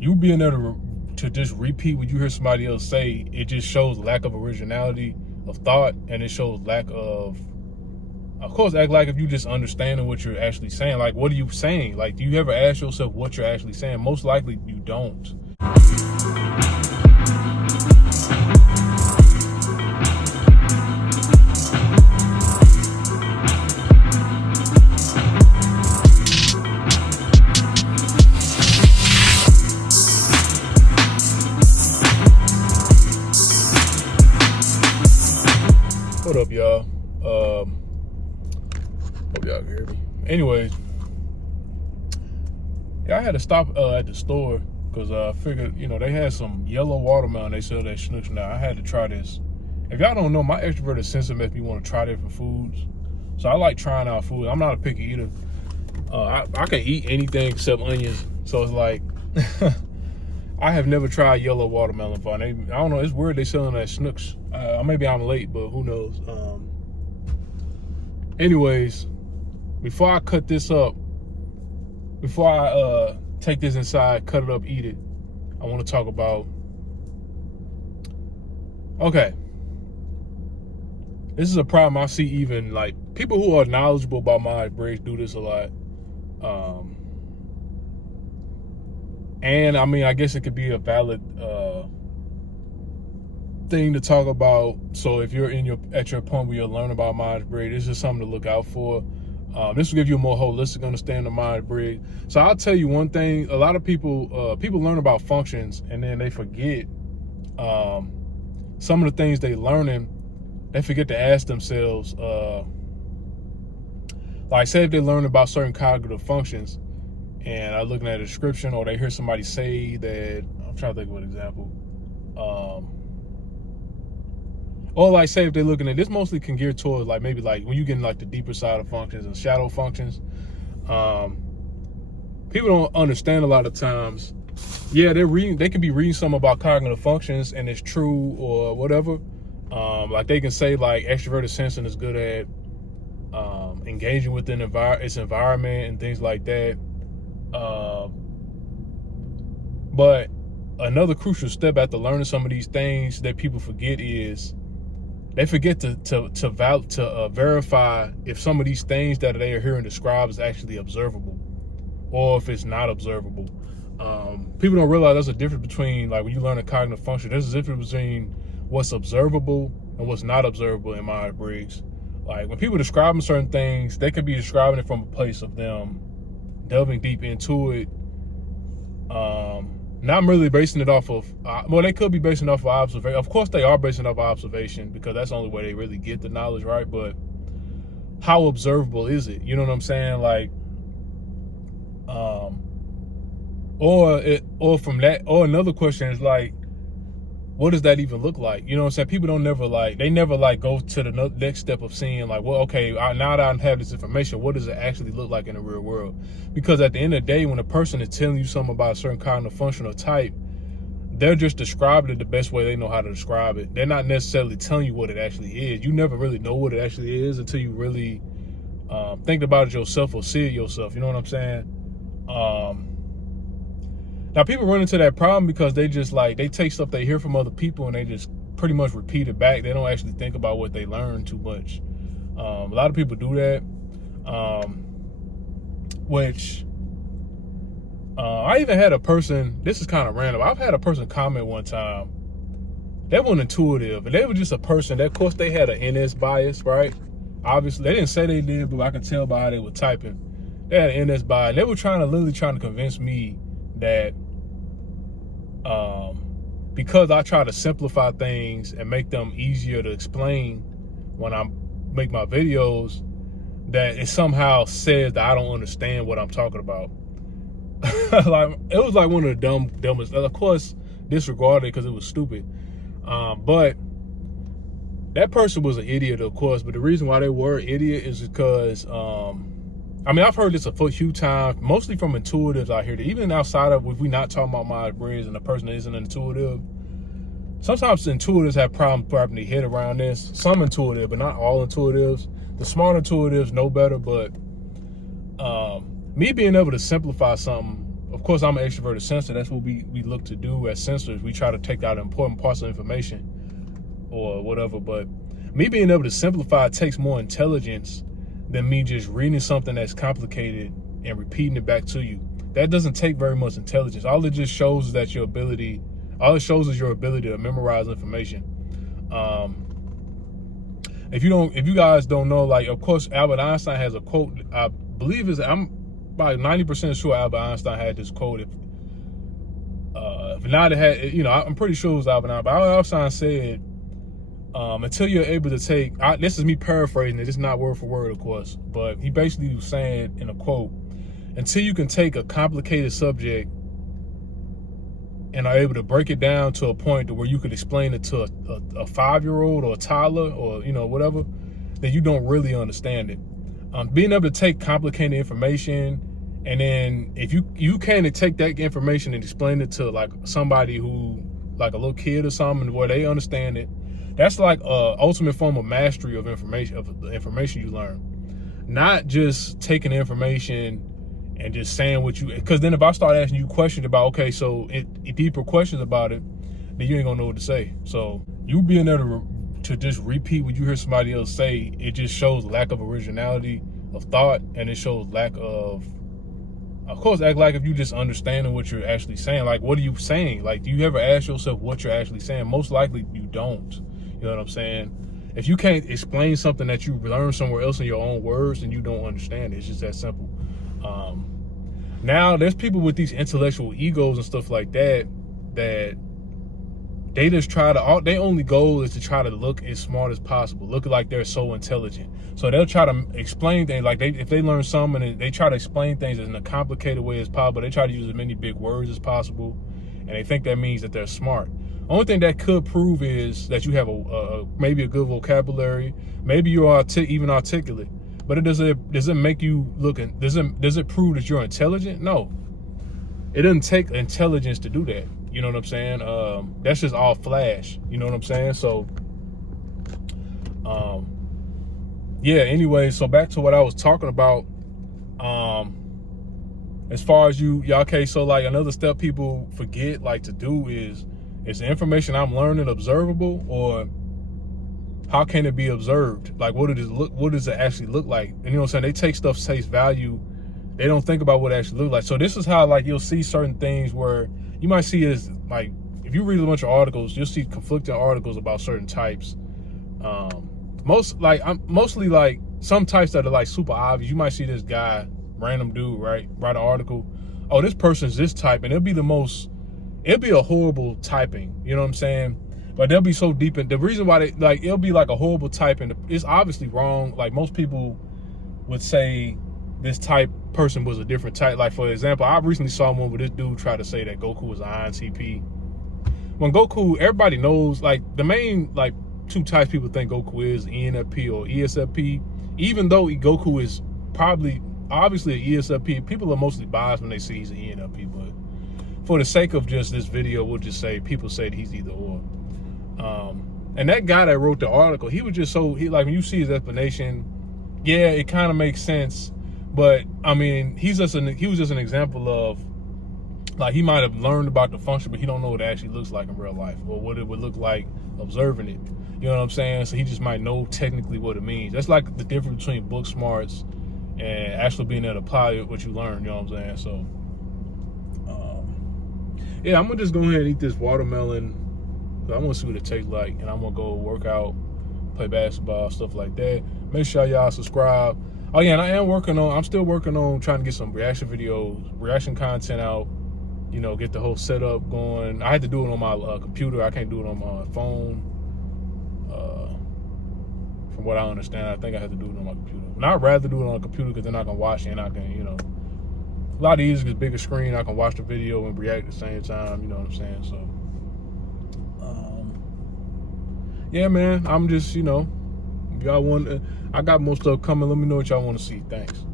you being able to just repeat what you hear somebody else say, it just shows lack of originality of thought, and it shows lack of course, act like if you just understanding what you're actually saying. Like, what are you saying? Like, do you ever ask yourself what you're actually saying? Most likely you don't. What up, y'all? Hope y'all can hear me. Anyways, yeah, I had to stop at the store because I figured, they had some yellow watermelon. They sell that schnooks now. I had to try this. If y'all don't know, my extroverted sensor makes me want to try different foods. So I like trying out food. I'm not a picky eater. I can eat anything except onions. So it's like, I have never tried yellow watermelon before. I don't know. It's weird they selling that schnooks. Maybe I'm late, but who knows? Anyways, before I cut this up, before I take this inside, cut it up, eat it, I want to talk about, okay, this is a problem I see even like people who are knowledgeable about Myers-Briggs do this a lot. And I mean, I guess it could be a valid thing to talk about. So if you're at your point where you'll learn about Myers-Briggs, this is something to look out for. This will give you a more holistic understanding of Myers-Briggs. So I'll tell you one thing: a lot of people learn about functions and then they forget some of the things they learning. They forget to ask themselves, like, say if they learn about certain cognitive functions and are looking at a description, or they hear somebody say that, I'm trying to think of an example. Or like, say if they're looking at this, mostly can gear towards like maybe like when you get in like the deeper side of functions and shadow functions. People don't understand a lot of times. Yeah, they could be reading something about cognitive functions and it's true or whatever. Like they can say like extroverted sensing is good at engaging within its environment and things like that. But another crucial step after learning some of these things that people forget is they forget to verify if some of these things that they are hearing described is actually observable or if it's not observable. People don't realize there's a difference between, like, when you learn a cognitive function, there's a difference between what's observable and what's not observable in Myers-Briggs. Like, when people describing certain things, they could be describing it from a place of them delving deep into it, not really basing it off of, well, they could be basing it off of observation. Of course, they are basing it off of observation because that's the only way they really get the knowledge, right? But how observable is it? You know what I'm saying? Like, or from that, or another question is like, what does that even look like? You know what I'm saying? People don't never go to the next step of seeing like, well, okay, now that I have this information, what does it actually look like in the real world? Because at the end of the day, when a person is telling you something about a certain cognitive function or type, they're just describing it the best way they know how to describe it. They're not necessarily telling you what it actually is. You never really know what it actually is until you really think about it yourself or see it yourself. You know what I'm saying? Now, people run into that problem because they just like, they take stuff they hear from other people and they just pretty much repeat it back. They don't actually think about what they learn too much. A lot of people do that, which I even had a person, this is kind of random. I've had a person comment one time. They weren't intuitive, and they were just a person that, of course, they had an NS bias, right? Obviously, they didn't say they did, but I could tell by how they were typing. They had an NS bias. They were literally trying to convince me that because I try to simplify things and make them easier to explain when I make my videos, that it somehow says that I don't understand what I'm talking about. Like, it was like one of the dumbest, of course, disregarded because it was stupid. But that person was an idiot, of course. But the reason why they were an idiot is because, I mean, I've heard this a few times, mostly from intuitives out here, that even outside of, if we're not talking about Myers-Briggs and the person that isn't intuitive, sometimes intuitives have problems wrapping their head around this. Some intuitive, but not all intuitives. The smart intuitives know better, but me being able to simplify something of course, I'm an extroverted sensor. That's what we look to do as sensors. We try to take out important parts of information or whatever. But me being able to simplify takes more intelligence than me just reading something that's complicated and repeating it back to you. That doesn't take very much intelligence. All it just shows is that your ability to memorize information. If you guys don't know, like, of course, Albert Einstein has a quote. I believe I'm about 90% sure Albert Einstein had this quote. If not, it had, I'm pretty sure it was Albert Einstein. But Albert Einstein said, until you're able to take, this is me paraphrasing it, it's not word for word, of course, but he basically was saying in a quote, until you can take a complicated subject and are able to break it down to a point to where you could explain it to a 5-year-old or a toddler or, whatever, then you don't really understand it. Being able to take complicated information, and then if you can take that information and explain it to like somebody who, like a little kid or something, where they understand it, that's like ultimate form of mastery of the information you learn. Not just taking the information and just saying because then if I start asking you questions about, okay, so deeper questions about it, then you ain't gonna know what to say. So you being able to just repeat what you hear somebody else say, it just shows lack of originality of thought, and it shows lack of course, act like if you just understanding what you're actually saying. Like, what are you saying? Like, do you ever ask yourself what you're actually saying? Most likely you don't. You know what I'm saying? If you can't explain something that you learned somewhere else in your own words, then you don't understand it. It's just that simple. Now there's people with these intellectual egos and stuff like that they just try to, their only goal is to try to look as smart as possible, look like they're so intelligent. So they'll try to explain things, like if they learn something, and they try to explain things in a complicated way as possible. They try to use as many big words as possible, and they think that means that they're smart. Only thing that could prove is that you have maybe a good vocabulary, maybe you're even articulate. But it doesn't make you does it prove that you're intelligent? No. It doesn't take intelligence to do that. You know what I'm saying? That's just all flash. You know what I'm saying? So, yeah, anyway, so back to what I was talking about. As far as okay, so like another step people forget like to do is the information I'm learning observable, or how can it be observed? Like, what does it actually look like? And you know what I'm saying? They take stuff face value. They don't think about what it actually looks like. So this is how, like, you'll see certain things where you might see it as, like, if you read a bunch of articles, you'll see conflicting articles about certain types. Mostly like some types that are like super obvious. You might see this guy, random dude, write an article. Oh, this person's this type, and it'll be a horrible typing. You know what I'm saying? But they'll be so deep in the reason why it'll be like a horrible type, and it's obviously wrong. Like, most people would say this type person was a different type. Like, for example, I recently saw one where this dude tried to say that Goku was an ISTP. When Goku, everybody knows, like, the main, like, 2 types people think Goku is, ENFP or ESFP. Even though Goku is obviously an ESFP, people are mostly biased when they see he's an ENFP. But for the sake of just this video, we'll just say people say that he's either or. And that guy that wrote the article, he was just like, when you see his explanation, yeah, it kind of makes sense. But I mean, he was just an example of, like, he might have learned about the function, but he don't know what it actually looks like in real life, or what it would look like observing it. You know what I'm saying? So he just might know technically what it means. That's like the difference between book smarts and actually being able to apply what you learn. You know what I'm saying? So, yeah, I'm gonna just go ahead and eat this watermelon. I want to see what it tastes like, and I'm gonna go work out, play basketball, stuff like that. Make sure y'all subscribe. Oh yeah, and I'm still working on trying to get some reaction content out. You know, get the whole setup going. I had to do it on my computer. I can't do it on my phone. From what I understand, I think I have to do it on my computer. And I'd rather do it on a computer, because then I can watch it, and I can, a lot easier because bigger screen. I can watch the video and react at the same time. You know what I'm saying? So, yeah, man. I'm just, if y'all want, I got more stuff coming. Let me know what y'all want to see. Thanks.